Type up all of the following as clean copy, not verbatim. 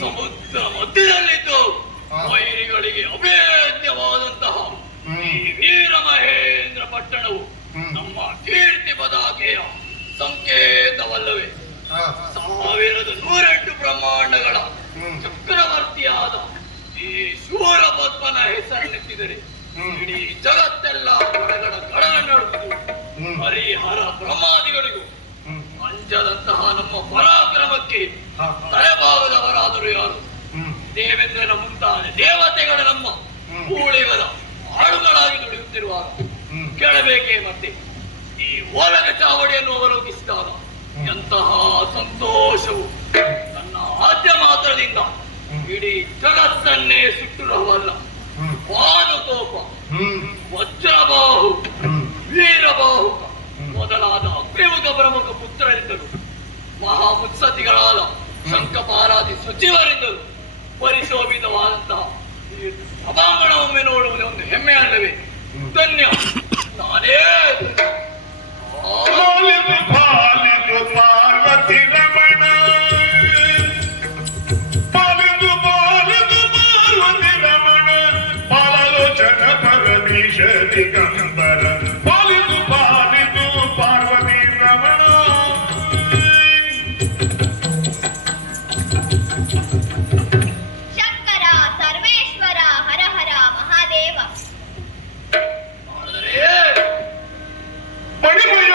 ಸಮುದ್ರ ಮಧ್ಯದಲ್ಲಿದ್ದು ವೈರಿಗಳಿಗೆ ಅಭೇದ್ಯವಾದಂತಹ ಈ ವೀರ ಮಹೇಂದ್ರ ಪಟ್ಟಣವು ನಮ್ಮ ಕೀರ್ತಿ ಪತಾಕೆಯ ಸಂಕೇತವಲ್ಲವೇ? 1108 ಬ್ರಹ್ಮಾಂಡಗಳ ಚಕ್ರವರ್ತಿಯಾದ ಈ ಶೂರ ಪದ್ಮನ ಹೆಸರನ್ನೆತ್ತಿದರೆ ಇಡೀ ಜಗತ್ತೆಲ್ಲ ಗಡಗಡ ಗಡಗಡುವುದು. ಹರಿಹರ ಬ್ರಹ್ಮಾದಿಗಳಿಗೂ ಅಂಜದಂತಹ ನಮ್ಮ ಪರಾಕ್ರಮಕ್ಕೆ ತಲೆಬಾಗದವರಾದರೂ ಯಾರು? ದೇವೇಂದ್ರನ ಮುಂತಾದ ದೇವತೆಗಳು ನಮ್ಮ ಊಳಿಗದ ಆಳುಗಳಾಗಿ ದುಡಿಯುತ್ತಿರುವಾಗ ಕೇಳಬೇಕೇ ಮತ್ತೆ ಈ ಓಲಗ ಚಾವಡಿಯನ್ನು ಅವಲೋಕಿಸಿದಾಗ ಎಂತಹ ಸಂತೋಷವು! ನನ್ನ ಆದ್ಯ ಮಾತ್ರದಿಂದ ಇಡೀ ಜಗತ್ತನ್ನೇ ಸುಟ್ಟಿರುವಲ್ಲ. ಭಾನುತೋಪ, ವಜ್ರಬಾಹು, ವೀರಬಾಹುಕ ಮೊದಲಾದ ಅಗ್ನಿಮುಖ ಪ್ರಮುಖ ಪುತ್ರರಿಂದಲೂ ಮಹಾಮುತ್ಸತಿಗಳಾದ ಶಂಖಪಾಲಾದಿ ಸಚಿವರಿಂದಲೂ ಪರಿಶೋಭಿತವಾದಂತಹ ಈ ಸಭಾಂಗಣವೊಮ್ಮೆ ನೋಡುವುದೇ ಒಂದು ಹೆಮ್ಮೆ ಅಲ್ಲವೇ? ಧನ್ಯ ನಾನೇ. ಪಾರ್ವತಿ ರಮಣ ಪಾಲಿದು ಪಾಲಿದು ಪಾರ್ವತಿ ರಮಣ ಪಾಲಲೋಚನ ಪರಮೀಶ ದಿಗಂಬರ ಪಾಲಿದು ಪಾಲಿದು ಪಾರ್ವತಿ ರಮಣ. ಶಂಕರ ಸರ್ವೇಶ್ವರ ಹರ ಹರ ಮಹಾದೇವ. ಮಣಿಮಯ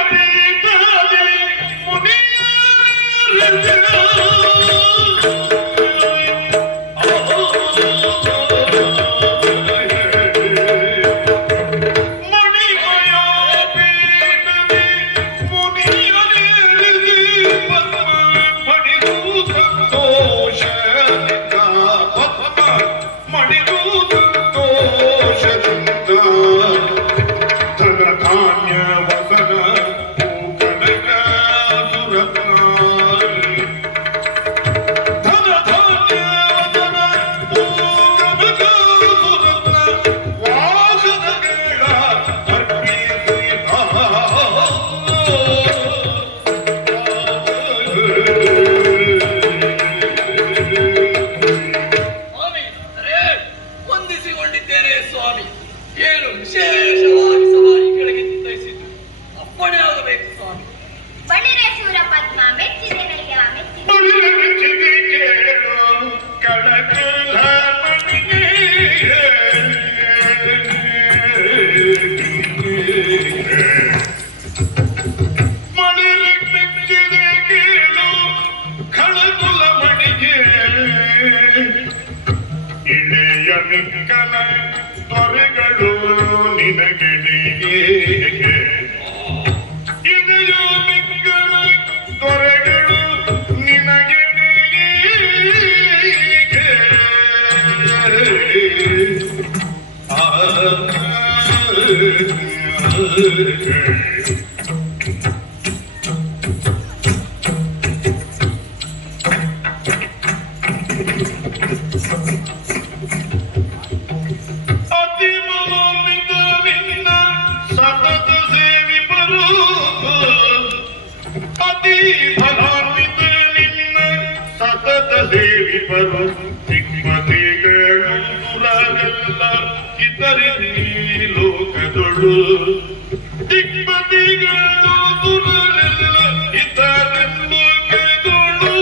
ದಿಗ್ಬದಿಗಳು ದುರರೆಲ್ಲ ಇತರೆಲ್ಲ ಕೈಗೊಳ್ಳು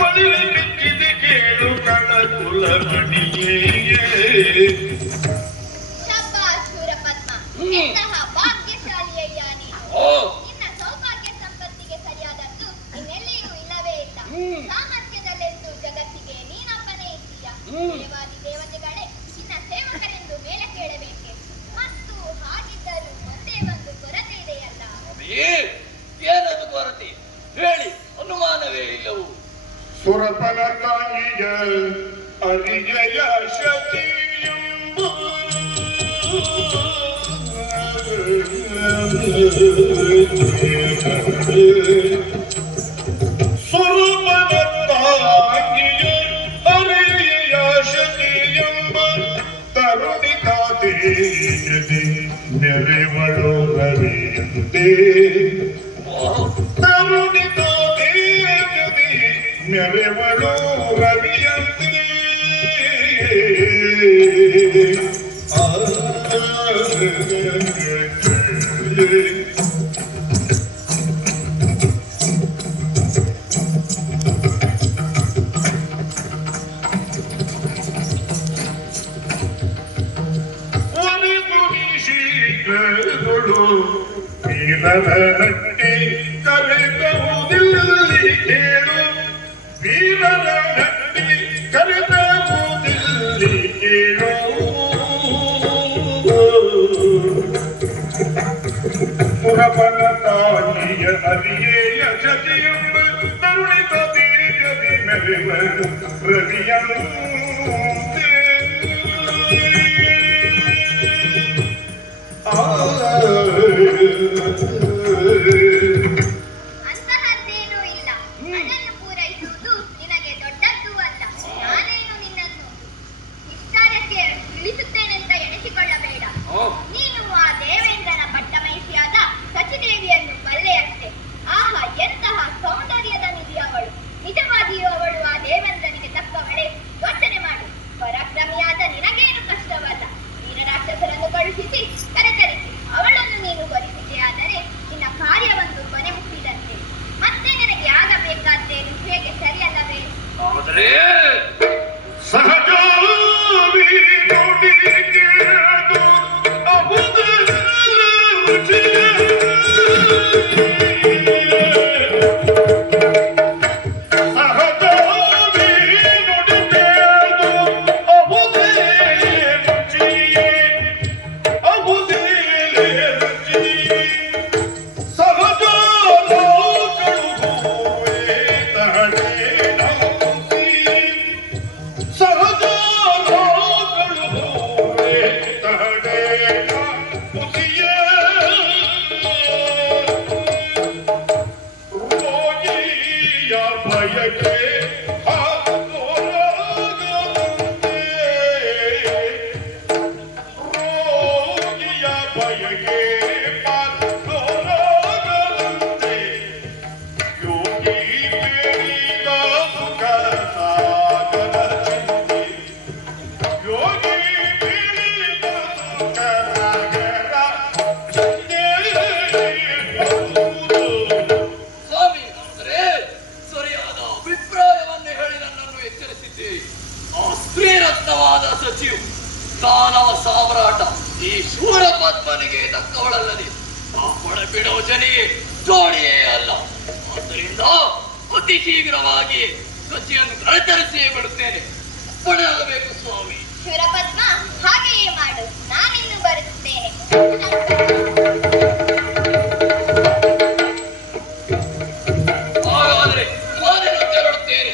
ಬಳಿಲೆ ಬಿಚ್ಚಿದೆ ಕೇಳು ಕಣಕುಲ ಮಣಿಯೇ ಶಬ್ಬಾಸ್ ಸೂರಪದ್ಮ. ಎಂತಹ ಭಾಗ್ಯಶಾಲಿಯಯ್ಯ ನೀನು. ನಿನ್ನ ಸೌಭಾಗ್ಯ ಸಂಪತ್ತಿಗೆ ಸರಿಯಾದದ್ದು ಇನ್ನೆಲ್ಲಿಯೂ ಇಲ್ಲವೇ ಇಲ್ಲ. ಸಾಮರ್ಥ್ಯದಲ್ಲೆಂದು ಜಗತ್ತಿಗೆ ನೀನೊಬ್ಬನೇ ಇದ್ದೀಯ. ದೇವಾದಿ ದೇವತೆಗಳೇ ನಿನ್ನ ಸೇವಕರೆಂದು ಮೇಲೆ ಕೇಳಬೇಕೆ? ಮತ್ತು ಹಾಗಿದ್ದರೂ ಒಂದೇ ಒಂದು ಕೊರತೆ ಇದೆಯಲ್ಲ. ಏನದು ಕೊರತೆ ಹೇಳಿ, ಅನುಮಾನವೇ ಇಲ್ಲವು. ಸುರಪನ ತಾಯಿಯ ಅರಿಗೆಯ ಶತಿಯೆಂಬ ಸುರಪನ ತಾಯಿಯ ಅರಿಗೆಯ ಶತಿಯೆಂಬ ತರುಣಿ ಕಾತೇಜದಿ ಮೆರೆವಳು ರವಿಯಂತೆ ತರುಣಿ ಕಾತೇಜದಿ ಮೆರೆವಳು ರವಿಯಂತೆ ಶೀಘ್ರಗಳು ವೀರರಟ್ಟಿ ಕರೆದವುದಿಲ್ಲಿ ಕೇಳು ವೀರರ ನಟ್ಟಿ ಕರೆದವುದಿಲ್ಲಿ ಕೇಳು ಸುರಪನ ತಾಯಿಯ ಹರಿಯೇಯ ಶತಿಯೆಂಬ ತರುಣಿತ ತೇಜದಿ ಮೆರೆವ ರವಿಯಂತೆ ಅಂತಹದ್ದೇನೂ ಇಲ್ಲ. ಅದನ್ನು ಪೂರೈಸುವುದು ನಿನಗೆ ದೊಡ್ಡದ್ದೂ ಅಲ್ಲ. ನಾನೇನು ನಿನ್ನನ್ನು ನಿಷ್ಠಾರಕ್ಕೆ ಇಳಿಸುತ್ತೇನೆಂತ ಎಣಿಸಿಕೊಳ್ಳಬೇಡ. ನೀನು ಆ ದೇವೇಂದ್ರನ ಪಟ್ಟಮೈಸಿಯಾದ ಸಚಿದೇವಿಯನ್ನು ಬಲ್ಲೆಯಷ್ಟೇ. ಆಹಾ, ಎಂತಹ ಸೌಂದರ್ಯದ ನಿಧಿ ಅವಳು. ನಿಜವಾಗಿಯೂ ಅವಳು ಆ ದೇವೇಂದ್ರನಿಗೆ ತಕ್ಕವಳೆ. ಯೋಚನೆ ಮಾಡು. ಪರಾಕ್ರಮಿಯಾದ ನಿನಗೇನು ಕಷ್ಟವಲ್ಲ. ವೀರರಾಕ್ಷಸರನ್ನು ಕಳುಹಿಸಿ ಕರೆತರಿಸಿ ಅವಳನ್ನು ನೀನು ವರಿಸಿದೆಯಾದರೆ ನಿನ್ನ ಕಾರ್ಯವೊಂದು ಕೊನೆ ಮುಟ್ಟಿದಂತೆ. ಮತ್ತೆ ನಿನಗೆ ಆಗಬೇಕಾದ್ದೇನು ಹೇಗೆ ಸರಿಯಲ್ಲವೇ? ಆದರೆ ಸಹಜಾವಿ ನೋಡಿಗೆ ಅದು ಅಹುದರ ರುಚಿಯ ಸಹಜಾವಿ ನೋಡಿಗೆ ಅದು ಅಹುದೇ ರುಚಿಯೇ ಅಹುದೇ ರುಚಿಯೇ ಸಹಜ ಲೋಕಳು ಹೂವೇ ತಹಡೆ ನೌಸಿ ಸಹಜ ಲೋಕಳು ಹೂವೇ ತಹಡೆ ನೌಸಿಯೇ ರೋಗಿಯ ಭಯಕ್ಕೆ ಹಾಕೋರಾಗದಂತೆ ರೋಗಿಯ ಭಯಕ್ಕೆ ಪಾಲೋರಾಗದಂತೆ ಯೋಗಿ ಬೇಡಿದ ಸುಖ ಸಾಗರ ಚಿಂತೆ ಯೋಗಿ ಬೇಡಿದ ಸುಖ ಸಾಗರ ಚಿಂತೆ ಸ್ವಾಮಿ, ಆದರೆ ಸರಿಯಾದ ಅಭಿಪ್ರಾಯವನ್ನು ಹೇಳಿ ನನ್ನನ್ನು ಎಚ್ಚರಿಸಿದ್ದೆ. ಆ ಸ್ತ್ರೀರತ್ನವಾದ ಸಚಿವ ದಾನವ ಸಾಮ್ರಾಟ ಈ ಶೂರಪದ್ಮನಿಗೆ ತಕ್ಕವಳಲ್ಲದೆ ಆ ಬಿಡೋ ಜನಿಗೆ ಜೋಡಿಯೇ ಅಲ್ಲ. ಆದ್ದರಿಂದ ಅತಿ ಶೀಘ್ರವಾಗಿ ಸಚಿಯನ್ನು ಕಳೆತರಿಸಿಯೇ ಬಿಡುತ್ತೇನೆ. ಪಡೆಯಬೇಕು ಸ್ವಾಮಿ. ಶೂರಪದ್ಮ, ಹಾಗೆಯೇ ಮಾಡು. ನಾನಿನ್ನು ಬರುತ್ತೇನೆ. ಹಾಗಾದರೆ ನಾನೇನು ತೆರಳುತ್ತೇನೆ.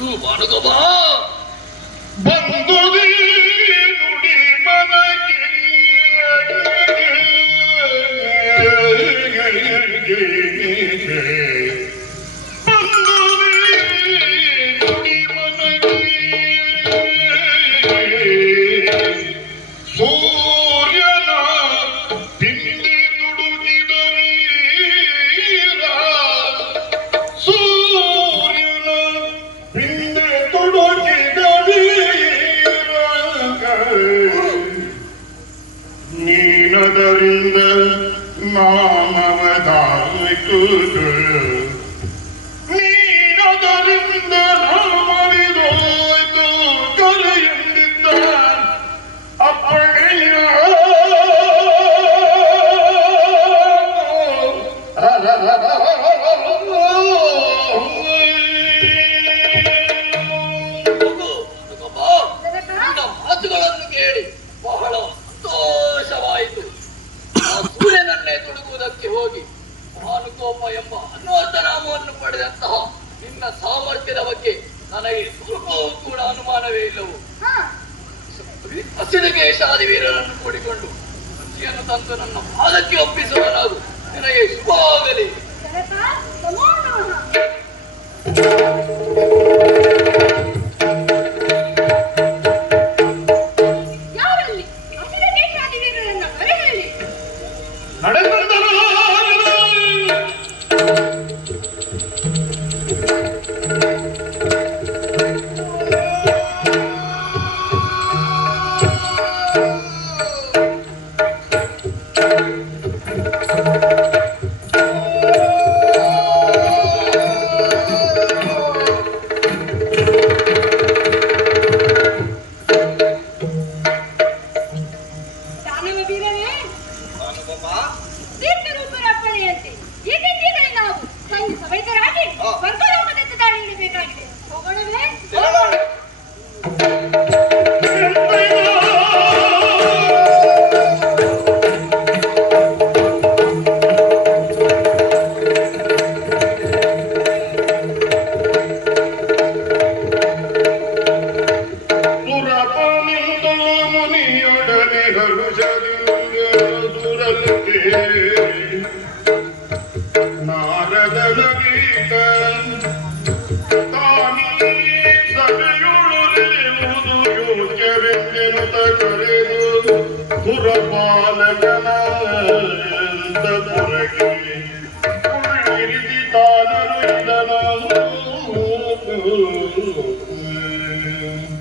ಬಾನುಗೊಬ್ಬ ಬಂದುದೇ ನುಡಿ ಮನಗೆ ಸೂರ್ಯನ ಹಿಂದೆ ತುಡುಕಿದ ವೀರ ಸೂರ್ಯನ ಹಿಂದೆ ತುಡುಕಿದ ವೀರ ನೀನದರಿಂದ ನಾಮವದಾಯಿತು ನೀನದರಿಂದ ನಾಮವಿದೋಯ್ತು ಕರೆಯಂದಿದ್ದ ಅಪ್ಪಣೆಯ ಮಾತುಗಳನ್ನು ಕೇಳಿ ಬಹಳ ಸಂತೋಷವಾಯಿತು. ಆ ಸೂರ್ಯನನ್ನೇ ತೊಡಗುವುದಕ್ಕೆ ಹೋಗಿ ಭಾನುಕೋಪ ಎಂಬ ಅನ್ವರ್ಥನಾಮವನ್ನು ಪಡೆದಂತಹ ನಿನ್ನ ಸಾಮರ್ಥ್ಯದ ಬಗ್ಗೆ ನನಗೆ ಸ್ವಲ್ಪವೂ ಕೂಡ ಅನುಮಾನವೇ ಇಲ್ಲವು. ಹಸಿದಕೇಶಾದಿ ವೀರರನ್ನು ಕೂಡಿಕೊಂಡು ಅಕ್ಕಿಯನ್ನು ತಂದು ನನ್ನ ಪಾದಕ್ಕೆ ಒಪ್ಪಿಸುವನಾಗು. ನಿನಗೆ ಶುಭವಾಗಲಿ.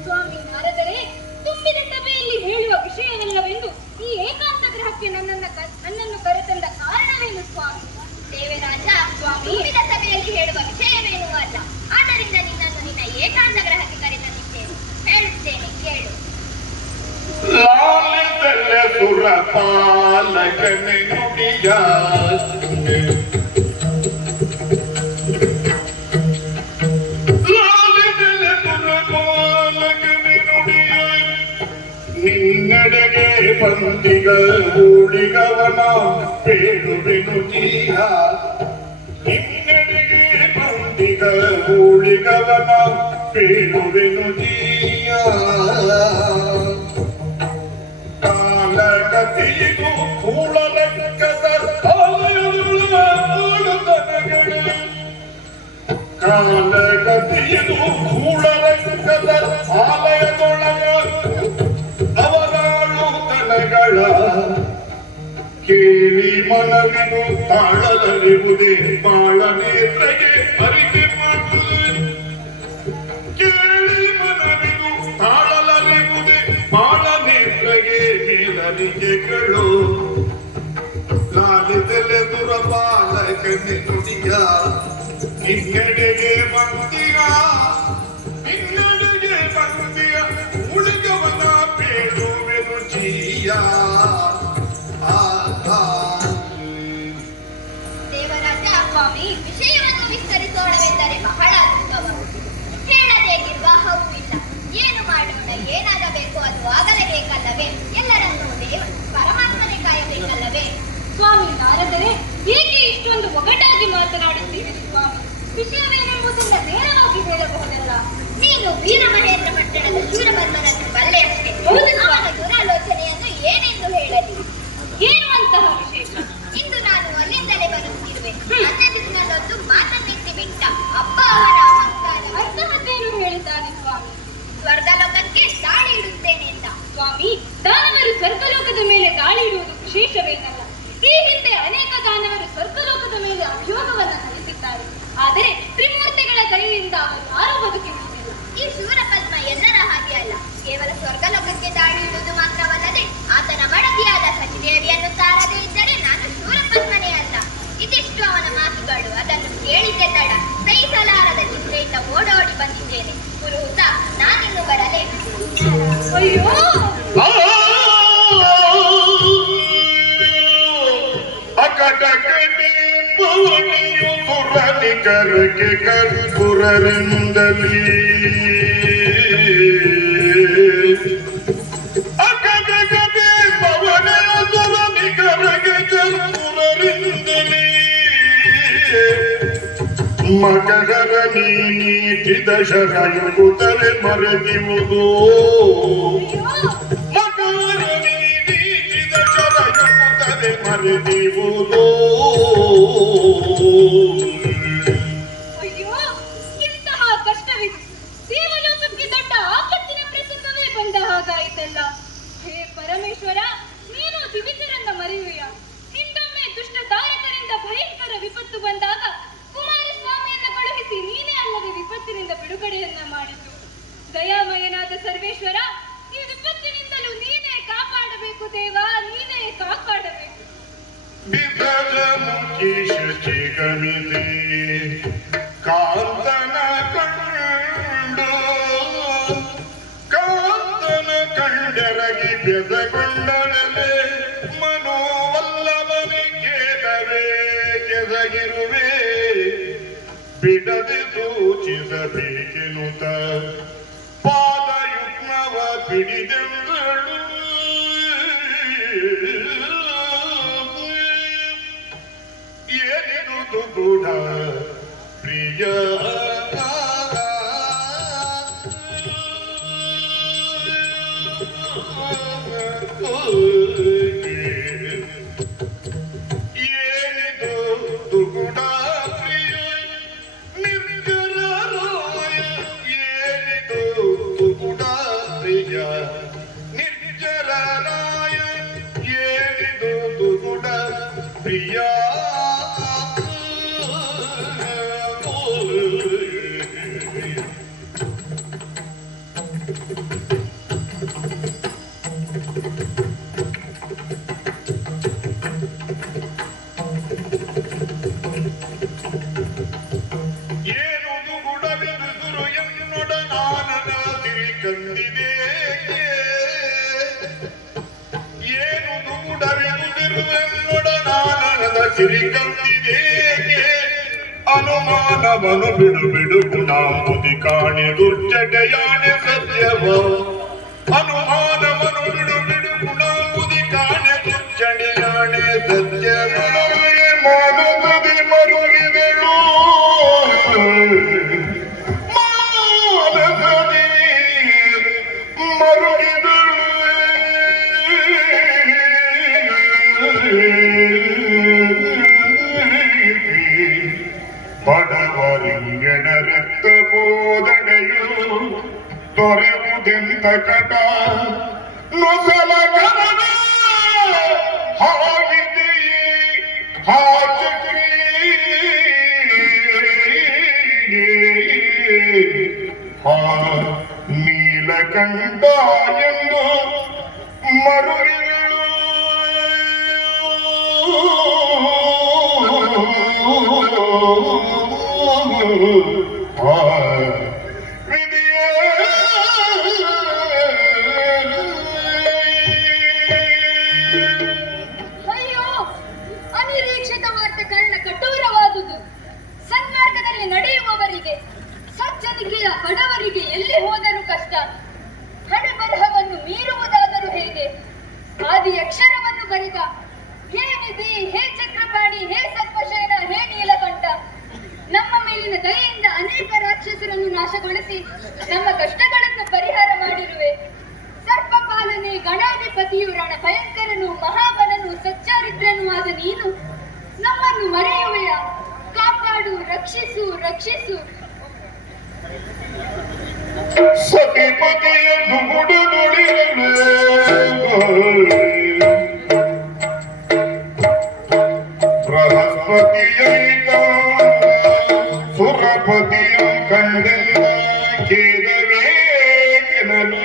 ಸ್ವಾಮಿ ನಾರದರೆ ತುಂಬಿದ ಸಭೆಯಲ್ಲಿ ಹೇಳುವ ವಿಷಯವೆಲ್ಲವೆಂದು ಈ ಏಕಾಂತ ಗೃಹಕ್ಕೆ ನನ್ನನ್ನು ಕರೆತಂದ ಕಾರಣವೇನು ಸ್ವಾಮಿ? ದೇವರಾಜ ಸ್ವಾಮಿ ತುಂಬಿದ ಸಭೆಯಲ್ಲಿ ಹೇಳುವ ವಿಷಯವೇನೂ ಅಲ್ಲ. ಆದ್ದರಿಂದ ನಿನ್ನನ್ನು ನಿನ್ನ ಏಕಾಂತ ಗೃಹಕ್ಕೆ ಕರೆತಂದಿದ್ದೇನೆ. ಹೇಳುತ್ತೇನೆ ಕೇಳು. ಲಾಲಿತಲ್ಲ ಸುರಪಾಲಕನೆ ನುಡಿಯ ನಿನ್ನಡೆಗೆ ಬಂದಿಗ ಊಳಿಗವನ ಬೇಡುವೆನು ಜೀಯ ನಿನ್ನಡೆಗೆ ಬಂದಿಗ ಊಳಿಗವನ ಬೇಡುವೆನು ಜೀಯ ಕಾಲಗತಿಗೂ ಕೂಳಲೆಕ್ಕದ ಆಲಯದೊಳಗಡೆ ಕಾಲಗತಿಗೂ ಕೂಳಲೆಕ್ಕದ ಆಲಯದೊಳಗ ಕೇಳಿ ಮನವಿನು ತಾಳಲರಿವುದೇ ಬಾಳ ನೇತ್ರಗೆ ಅರಿಕೆ ಮಾಡುತ್ತದೆ ಕೇಳಿ ಮನವಿನು ತಾಳಲರಿವುದೇ ಬಾಳ ನೇತ್ರಗೆ ಮೇಲರಿಕೆಗಳು ಲಾಲಿದೆಲೆ ದುರಪಾಲಕನೆ ನುಡಿಯ ನಿನ್ನೆಡೆಗೆ ಬಂದಿಯ ನಿನ್ನೆಡೆಗೆ ಬಂದಿಯ ಉಳಿದವನ ಬೇಡುವೆನು ಜೀಯ ದೇವರಾಜ ಸ್ವಾಮಿ ವಿಷಯವನ್ನು ವಿಸ್ತರಿಸೋಣವೆಂದರೆ ಬಹಳ ದುಃಖವಾಗುವುದು. ಹೇಳದೆ ನಿರ್ವಾಹವೂ ಇಲ್ಲ. ಏನು ಮಾಡೋಣ, ಏನಾಗಬೇಕು ಅದು ಆಗಲೇಬೇಕಲ್ಲವೇ? ಎಲ್ಲರನ್ನೂ ಪರಮಾತ್ಮನೇ ಕಾಯಬೇಕಲ್ಲವೇ? ಸ್ವಾಮಿ ನಾರದರೆ ಏಕೆ ಇಷ್ಟೊಂದು ಒಗಟಾಗಿ ಮಾತನಾಡುತ್ತೀರಿ ಸ್ವಾಮಿ? ವಿಷಯವೇನೆಂಬುದನ್ನು ನೇರವಾಗಿ ಹೇಳಬಹುದಲ್ಲ? ನೀನು ವೀರಮಹೇಂದ್ರ ಪಟ್ಟಣದ ಶೂರಪದ್ಮನನ್ನು ಬಲ್ಲೆಯಷ್ಟೇ. ಅವನ ದುರಾಲೋಚನೆಯನ್ನು ಏನೆಂದು ಹೇಳಲಿ? ಏನು ಅಂತಹ ವಿಶೇಷ? ಇಂದು ನಾನು ಅಲ್ಲಿಂದಲೇ ಬರುತ್ತಿರುವೆ. ಅನ್ನದಿಂದಲೊಂದು ಮಾತನ್ನೆತ್ತಿ ಬಿಟ್ಟ. ಅಪ್ಪ ಅವನ ಅಹಂಕಾರ. ಅಂತಹದ್ದೇನು ಹೇಳಿದ್ದಾನೆ ಸ್ವಾಮಿ? ಸ್ವರ್ಗಲೋಕಕ್ಕೆ ದಾಳಿ ಇಡುತ್ತೇನೆ ಅಂತ. ಸ್ವಾಮಿ, ದಾನವರು ಸ್ವರ್ಗಲೋಕದ ಮೇಲೆ ದಾಳಿ ಇಡುವುದು ವಿಶೇಷವೇನಲ್ಲ. ಈ ಹಿಂದೆ ಅನೇಕ ದಾನವರು ಸ್ವರ್ಗಲೋಕದ ಮೇಲೆ ಅಭಿಯೋಗವನ್ನು ನಡೆಸಿದ್ದಾರೆ. ಆದರೆ ತ್ರಿಮೂರ್ತಿಗಳ ದಯೆಯಿಂದ ಅವರು ಯಾರೂ ಬದುಕಿರುವುದಿಲ್ಲ. ಈ ಶೂರಪದ್ಮ ಎಲ್ಲರ ಹಾಗೆ ಅಲ್ಲ. ಕೇವಲ ಸ್ವರ್ಗಲೋಕಕ್ಕೆ ದಾಳಿ ಇಡುವುದು ಮಾತ್ರವಲ್ಲದೆ ಆತನ ಮಡದಿಯಾದ ಸತಿದೇವಿಯನ್ನು ತಾರದೇ ಇದ್ದರೆ ನಾನು ಶೂರಪದ್ಮನೇ ಅಲ್ಲ. ಇದಿಷ್ಟು ಅವನ ಮಾತುಗಳು. ಅದನ್ನು ಕೇಳಿದ್ದೆ ತಡ. ಸಹಿಸಲಾರದ ಚಿಂತೆಯಿಂದ ಓಡೋಡಿ ಬಂದಿದ್ದೇನೆ. ಪುರುಹುತ, ನಾನಿನ್ನು ಬರಲೇ? ಅಯ್ಯೋ, ಕರಕೆ ಕರ್ಪುರರಿಂದಲೀ ಅಕಟಕಟೆ ಪವನಯ ಸುರನಿ ಕರಕೆ ಕರ್ಪುರರಿಂದಲೀ ಮಕರ ನೀತಿದ ಶರಯುಗುತ್ತಲೆ ಮರೆದಿರುವುದು. ಮಕರ ನೀತಿದ ಶರಯುಗುತ್ತಲೆ ಮರೆದಿರುವುದು. ಹೇ ಪರಮೇಶ್ವರ, ನೀನು ದಿವಿಜರನ್ನ ಮರೆಯುವೆಯ? ಹಿಂದೊಮ್ಮೆ ದುಷ್ಟ ತಾರಕರಿಂದ ಭಯಂಕರ ವಿಪತ್ತು ಬಂದಾಗ ಕುಮಾರಸ್ವಾಮಿಯನ್ನು ಕಳುಹಿಸಿ ನೀನೇ ಅಲ್ಲದೆ ವಿಪತ್ತಿನಿಂದ ಬಿಡುಗಡೆಯನ್ನ ಮಾಡಿದ್ದು. ದಯಾಮಯನಾದ ಸರ್ವೇಶ್ವರ, ಈ ವಿಪತ್ತಿನಿಂದಲೂ ನೀನೇ ಕಾಪಾಡಬೇಕು ದೇವ, ನೀನೇ ಕಾಪಾಡಬೇಕು. ಕಾಂತನ ಕಂಡು ಕಂಡರಗಿ ಬೆದಗೊಂಡರಲೆ ಮನೋವಲ್ಲವನೆ ಕೇದವೇ ಕೆದಗಿರುವೆ ಬಿಡದೆ ಸೂಚಿಸಬೇಕೆನುತ ಪಾದಯುಗ್ಮವ ಪಿಡಿದೆಂದಳು. ಏನಿರುವುದು ಕೂಡ ಪ್ರಿಯ ಏನಿದು ದುಗುಡ ಪ್ರಿಯ ನಿರ್ಜರ ರಾಯ. ಏನಿದು ದುಗುಡ ಪ್ರಿಯ ನಿರ್ಜರ ರಾಯ. ಏನಿದು ದುಗುಡ ಪ್ರಿಯ ಕಂದಿದೆ ಏನು ದುಗುಡವೆನುದಿರುವೆನ್ನೊಡನಾನನದ ಸಿರಿ ಕಂದಿದೆ. ಅನುಮಾನವನು ಬಿಡು ಬಿಡು ಗುಣಾಂಬುದಿ ಕಾಣೆ ದುರ್ಜಟಯಾಣೆ ಸತ್ಯವ. ಅನುಮಾನವನು ಬಿಡು ಬಿಡು ಗುಣಾಂಬುದಿ ಕಾಣೆ ದುರ್ಜಟಯಾಣೆ ಸತ್ಯವ. ಮಾನವದಿ ಮರುಗಿದೆಳು ಬಡವರಿಂಗಣ ರಕ್ತ ಬೋಧನೆಯು ತೊರೆಯುವುದೆಂತ ಕಟ ನೊಸಲ ಕರಣ ಹಾಗಿದೆಯೇ ಹಾಚಕ್ರಿ ನೀಲಕಂಠ ಎಂದು ಮರುಗಿಗಳು ಅಯ್ಯೋ, ಅನಿರೀಕ್ಷಿತ ವಾರ್ತೆ ಕರ್ಣ ಕಠೋರವಾದುದು. ಸನ್ಮಾರ್ಗದಲ್ಲಿ ನಡೆಯುವವರಿಗೆ, ಸಜ್ಜನಿಕೆಯ ಬಡವರಿಗೆ ಎಲ್ಲಿ ಹೋದರೂ ಕಷ್ಟ. ಹಣ ಬರಹವನ್ನು ಮೀರುವುದಾದರೂ ಹೇಗೆ? ಆದಿ ಅಕ್ಷರವನ್ನು ಬರೆದ ಹೇ ನಿಧಿ, ಹೇ ಚಕ್ರಪಾಣಿ, ಹೇ ಸರ್ಪಶಯನ, ಹೇ ನೀಲಕಂಠ, ನಮ್ಮ ಮೇಲಿನ ದಯೆಯಿಂದ ಅನೇಕ ರಾಕ್ಷಸರನ್ನು ನಾಶ ನಾಶಗೊಳಿಸಿ ನಮ್ಮ ಕಷ್ಟಗಳನ್ನು ಪರಿಹಾರ ಮಾಡಿರುವೆ. ಸರ್ಪ ಪಾಲನೆ ಗಣಾಧಿಪತಿಯು ರಣ ಭಯಂಕರನು ಮಹಾಬಲನು ಸಚ್ಚಾರಿತ್ರನೂ ಆದ ನೀನು ನಮ್ಮನ್ನು ಮರೆಯುವೆಯ? ಕಾಪಾಡು, ರಕ್ಷಿಸು, ರಕ್ಷಿಸು. ಸತಿಪತಿಯ ದುಗುಡು ನುಡಿಯಲು ಬೃಹಸ್ಪತಿಯ ಸುರಪತಿಯ ಕಂಡೆಲ್ಲ ಕೇದವೇ ಕೆನಲು.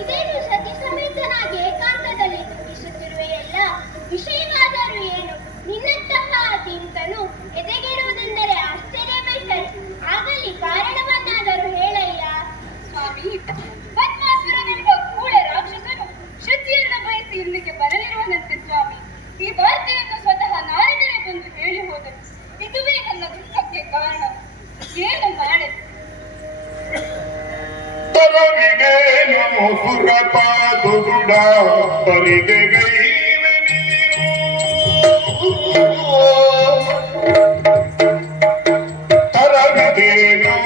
ಇದೇನು ಸತಿ ಸಮೇತನಾಗಿ ಏಕಾಂತದಲ್ಲಿ ದುಃಖಿಸುತ್ತಿರುವೆಯಲ್ಲ, ವಿಷಯವಾದರೂ ಏನು? ನಿನ್ನಂತಹ ಅತಿಂತನು ಎದೆಗೆಡುವುದೆಂದರೆ ಆಶ್ಚರ್ಯವೇ ಸರಿ. ಆಗಲಿ ಕಾರಣವನ್ನಾದರೂ ಹೇಳಯ್ಯ. ಸ್ವಾಮಿ, ಪದ್ಮಾಸುರನೆಂಬ ಕೂಳ ರಾಕ್ಷಸನು ಶಚಿಯನ್ನ ಬಯಸಿ ಇಲ್ಲಿಗೆ ಬರಲಿರುವನಂತೆ ಸ್ವಾಮಿ. ಈ ವಾರ್ತೆಯನ್ನು ಸ್ವತಃ ನಾರದರೇ ಬಂದು ಹೇಳಿ ಹೋದರು. ಇದುವೇ ನನ್ನ ದುಃಖಕ್ಕೆ ಕಾರಣ. ಏನು ಮಾಡೆ? ತರವಿಗೇನು ಸುರಪಾದುಗುಡ ಪರಿದೆಗೈವೆ ನೀನು. ತರವಿಗೇನು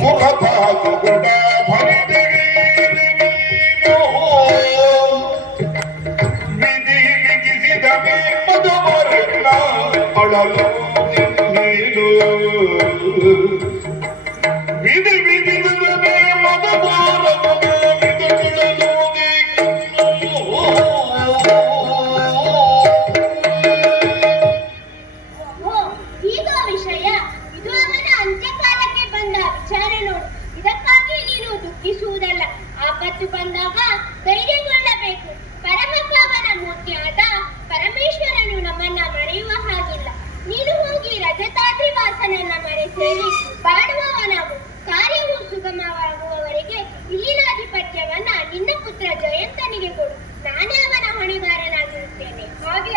ಸುರಪಾದುಗುಡ ಪರಿದೆಗೈವೆ ನೀನು. ವಿಧಿ ವಿಧಿಸಿದ ಮಧುಮರತ್ನ ಅಳಲು ನೀನು. ವಿಧಿ ವಿಧಿಸಿದ ಈಗ ವಿಷಯ ಇದು ಅವನ ಅಂತ್ಯಕಾಲಕ್ಕೆ ಬಂದ ವಿಚಾರ ನೋಡು. ಇದಕ್ಕಾಗಿ ನೀನು ದುಃಖಿಸುವುದಲ್ಲ. ಆಪತ್ತು ಬಂದಾಗ ಧೈರ್ಯಗೊಳ್ಳಬೇಕು. ಪರಮಪಾವನ ಮೂರ್ತಿಯಾದ ಪರಮೇಶ್ವರನು ನಮ್ಮನ್ನ ಮರೆಯುವ ಹಾಗಿಲ್ಲ. ನೀನು ಹೋಗಿ ರಜತಾದ್ರಿವಾಸನನ್ನ ಮರೆಸೇರಿ ಬಾಡುವವನಾಗು. ಕಾರ್ಯವು ಸುಗಮವಾಗುವವರೆಗೆ ಇಲ್ಲಿನ ಆಧಿಪತ್ಯವನ್ನ ನಿನ್ನ ಪುತ್ರ ಜಯಂತನಿಗೆ ಕೊಡು. ನಾನೇ ಅವನ ಹೊಣೆಗಾರನಾಗಿರುತ್ತೇನೆ. ಹಾಗೆ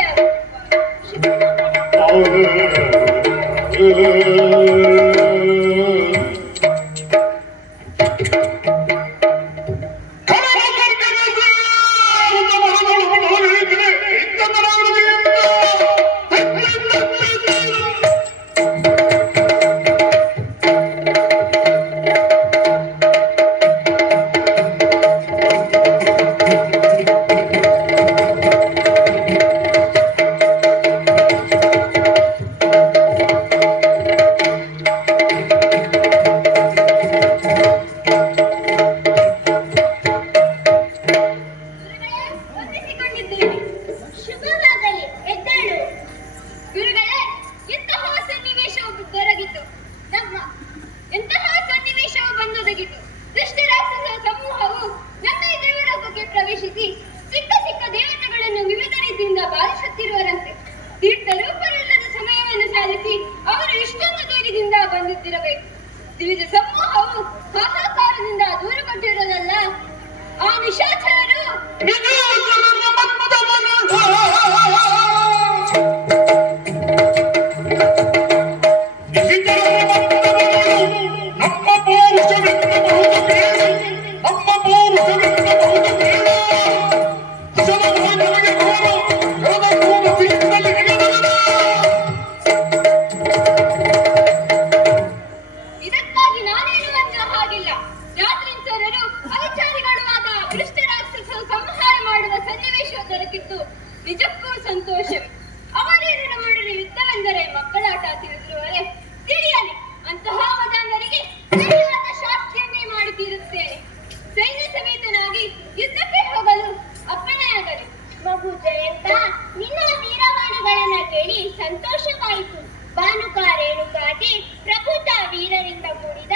ದ್ವಿಜ ಸಮೂಹವು ಹಾಹಾಕಾರದಿಂದ ದೂರಗೊಂಡಿರೋದಲ್ಲ. ಆ ನಿಶಾಚರರು ನಿಜಕ್ಕೂ ಸಂತೋಷವೇ. ಅವರೇನು ನಮ್ಮೊಡನೆ ಯುದ್ಧವೆಂದರೆ ಮಕ್ಕಳಾಟ ತಿಳಿದಿರುವರೆ ತಿಳಿಯಲಿ. ಅಂತಹ ಮದಾಂಧರಿಗೆ ಸರಿಯಾದ ಶಾಸ್ತಿಯನ್ನೇ ಮಾಡುತ್ತಿರುತ್ತೇನೆ. ಸೈನ್ಯ ಸಮೇತನಾಗಿ ಯುದ್ಧಕ್ಕೆ ಹೋಗಲು ಅಪ್ಪಣೆಯಾಗಲಿ. ಮಗು ಜಯಂತ, ನಿನ್ನ ವೀರವಾಣಿಗಳನ್ನ ಕೇಳಿ ಸಂತೋಷವಾಯಿತು. ಬಾನುಕ ರೇಣುಕಾದಿ ಪ್ರಬುದ್ಧ ವೀರರಿಂದ ಕೂಡಿದ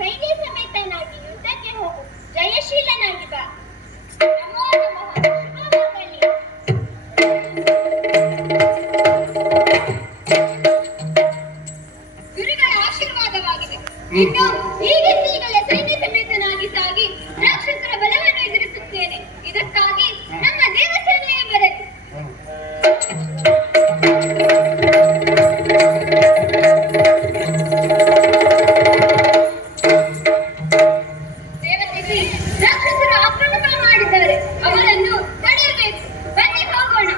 ಸೈನ್ಯ ಸಮೇತನಾಗಿ ಯುದ್ಧಕ್ಕೆ ಹೋಗು. ಜಯಶೀಲನಾಗಿ ಬಾ. ನಮೋ ನಮಃ. ಗುರುಗಳ ಆಶೀರ್ವಾದವಾಗಿದೆ. ಇನ್ನು ಈಗಲೇ ಸೈನ್ಯ ಸಮೇತನಾಗಿ ಸಾಗಿ ರಾಕ್ಷಸರ ಬಲವನ್ನು ಎದುರಿಸುತ್ತೇನೆ. ಇದಕ್ಕಾಗಿ ನಮ್ಮ ದೇವಸೇನೆಯೇ ಬರಲಿ. ದೇವತೆಗೆ ರಾಕ್ಷಸರು ಆಕ್ರಮಣ ಮಾಡಿದ್ದಾರೆ. ಅವರನ್ನು ತಡೆಯಬೇಕು. ಬನ್ನಿ ಹೋಗೋಣ.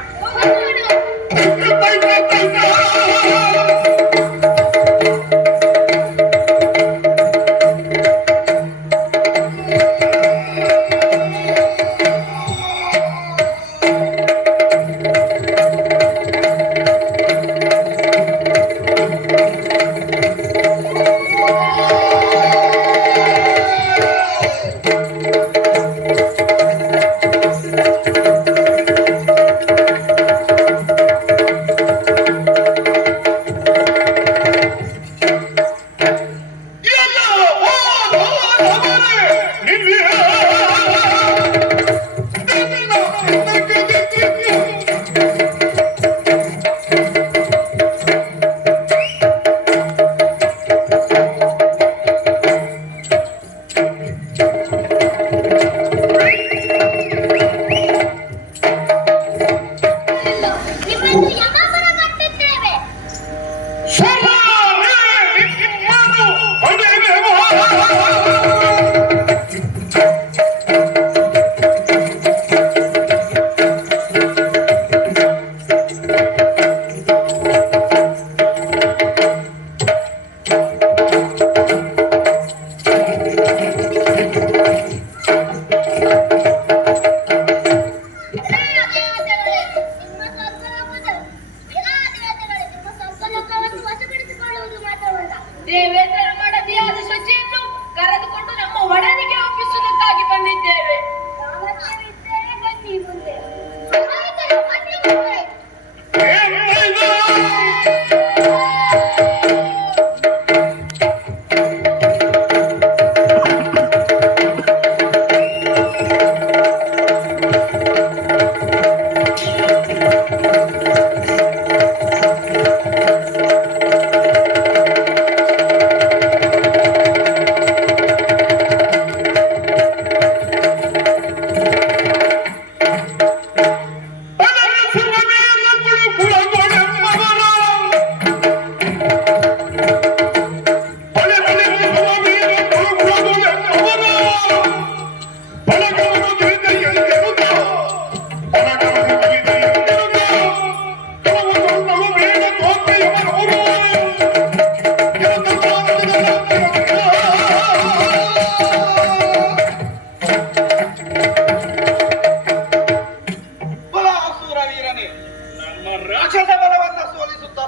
ರಾಕ್ಷಸ ಬಲವನ್ನ ಸೋಲಿಸುತ್ತಾ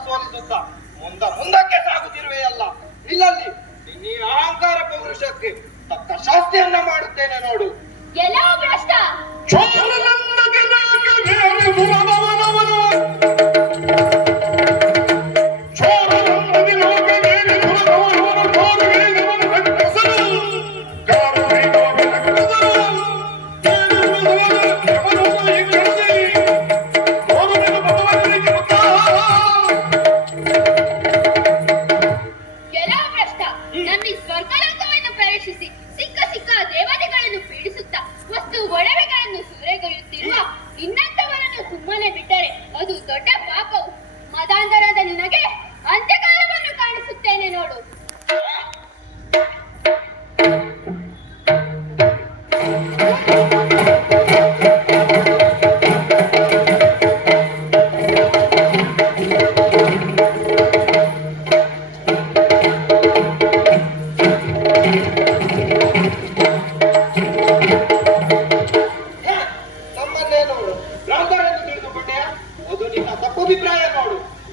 ಮುಂದಕ್ಕೆ ಸಾಗುತ್ತಿರುವೆಯಲ್ಲ. ಇಲ್ಲಲ್ಲಿ ನೀ ಅಹಂಕಾರ ಪೌರುಷಕ್ಕೆ ತಕ್ಕ ಶಾಸ್ತಿಯನ್ನ ಮಾಡುತ್ತೇನೆ ನೋಡು. ಎಲ್ಲವೂ ಭ್ರಷ್ಟ. ನಂಬಿ ಸ್ವರ್ಗಲೋಕವನ್ನು ಪ್ರವೇಶಿಸಿ ಸಿಕ್ಕ ದೇವತೆಗಳನ್ನು ಪೀಡಿಸುತ್ತಾ ವಸ್ತು ಒಡವೆಗಳನ್ನು ಸೂರೆಗೊಳ್ಳುತ್ತಿರುವ ಇನ್ನಂತವರನ್ನು ಸುಮ್ಮನೆ ಬಿಟ್ಟರೆ ಅದು ದೊಡ್ಡ ಪಾಪವು. ಮದಾಂಧರಾದ ನಿನಗೆ ಅಂತ್ಯಕಾಲವನ್ನು ಕಾಣಿಸುತ್ತೇನೆ ನೋಡು.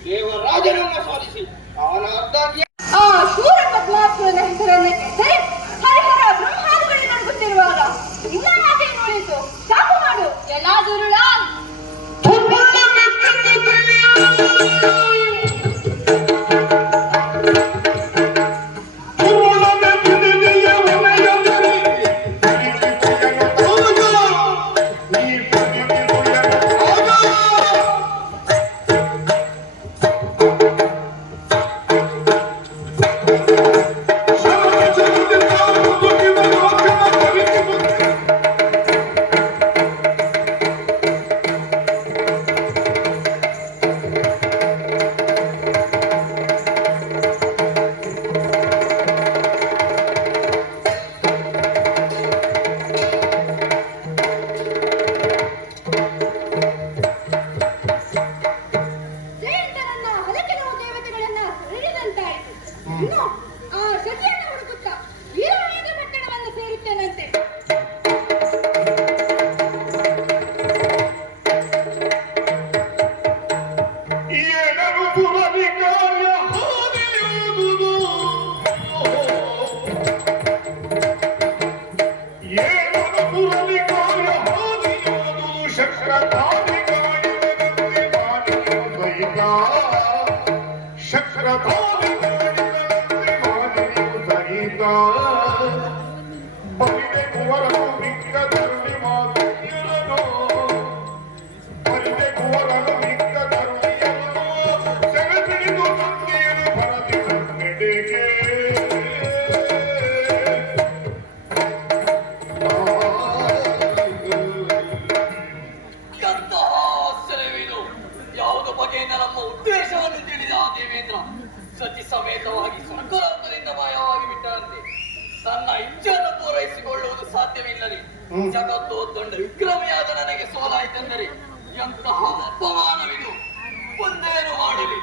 ದೇವರಾಜನನ್ನು ಸೋಲಿಸಿ ಅವನಾರ್ಧಾಗಿ ಆ ಶೂರ ಪದ್ಮಾಸುರನ ಹೆಸರನ್ನು ಕೆತ್ತರೆ ಹರಿಹರ ಬ್ರಹ್ಮಾದಿಗಳು ನಡುಗುತ್ತಿರುವಾಗ ಇನ್ನ ಮಾತೇ ನೋಡಿತು. ಸಾಕು ಮಾಡು ಎಲ್ಲಾ ದುರುಳ. ಇನ್ನು ಆ ಸತಿಯನ್ನು ಹುಡುಕುತ್ತಾ ವೀರವೇದ ಪಟ್ಟಣವನ್ನು ಸೇರುತ್ತೇನಂತೆ. ಸತಿ ಸಮೇತವಾಗಿ ಸ್ವರ್ಗಲೋಕದಿಂದ ಮಾಯವಾಗಿ ಬಿಟ್ಟಂತೆ ತನ್ನ ಇಚ್ಛೆಯನ್ನು ಪೂರೈಸಿಕೊಳ್ಳುವುದು ಸಾಧ್ಯವಿಲ್ಲದೆ ಜಗತ್ತು ದೊಡ್ಡ ವಿಕ್ರಮಿಯಾದ ನನಗೆ ಸೋಲಾಯಿತೆಂದರೆ ಎಂತಹ ಅಪಮಾನವಿದು. ಒಂದೇನು ಮಾಡಲಿ.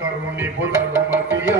ಕರುಣಿ ಪುನರ್ಮತಿಯ